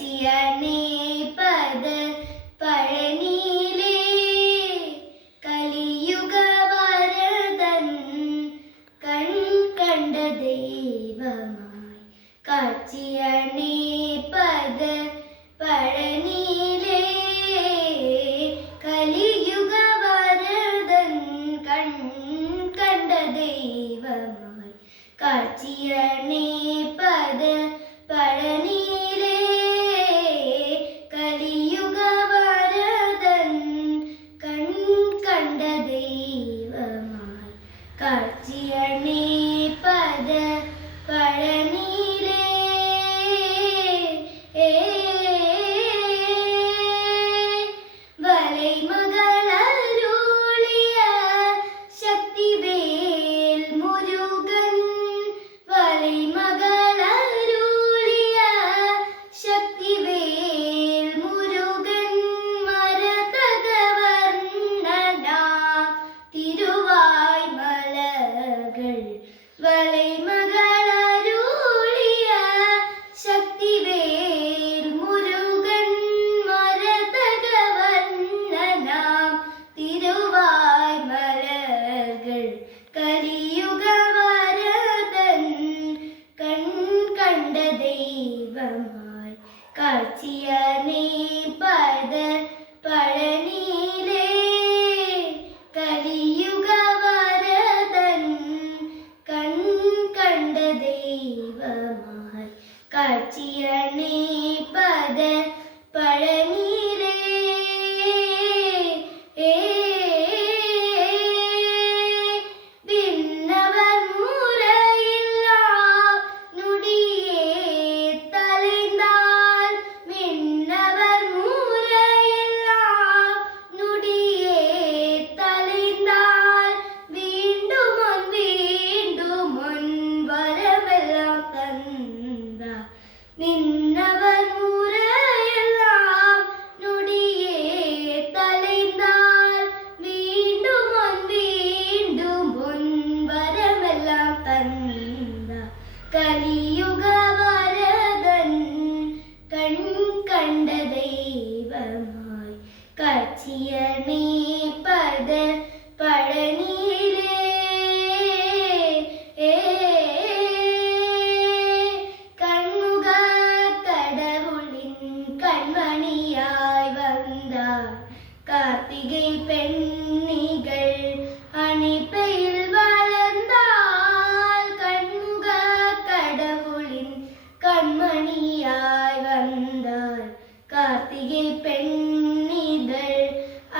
പച്ചിയണേ പത് പഴനിയിലേ കലിയുഗ വരതൻ കൺ കണ്ട ദൈവമായി കാച്ചിയണേ പത് പഴനിയിലേ കലിയുഗ വരതൻ കൺ കണ്ട ദൈവമായി കാച്ചിയണേ I'm a me. நின்னவர் முறையெல்லாம் நொடியே தலைந்தால் மீண்டும் முன் வீண்டும் முன் வரமெல்லாம் தந்தார் கலியுக வரதன் கண் கண்ட தெய்வமாய் காட்சியனே பத கார்த்திகை பெண்ணிகள் அணிப்பையில் வளர்ந்தால் கண்முக கடவுளின் கண்மணியாய் வந்தார் கார்த்திகை பெண்ணிதழ்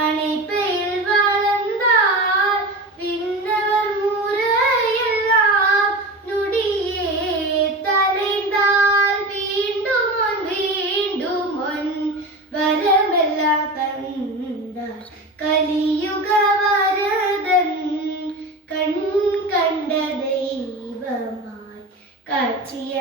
அணைப்பையில் வளர்ந்தால் விண்ணவர் முறையெல்லாம் நுடியே தலைந்தால் வீண்டும் முன் வீண்டும் முன் வரமெல்லாம் தன் കലിയുഗ വരതൻ കൺ കണ്ട ദൈവമായി കാച്ചിയ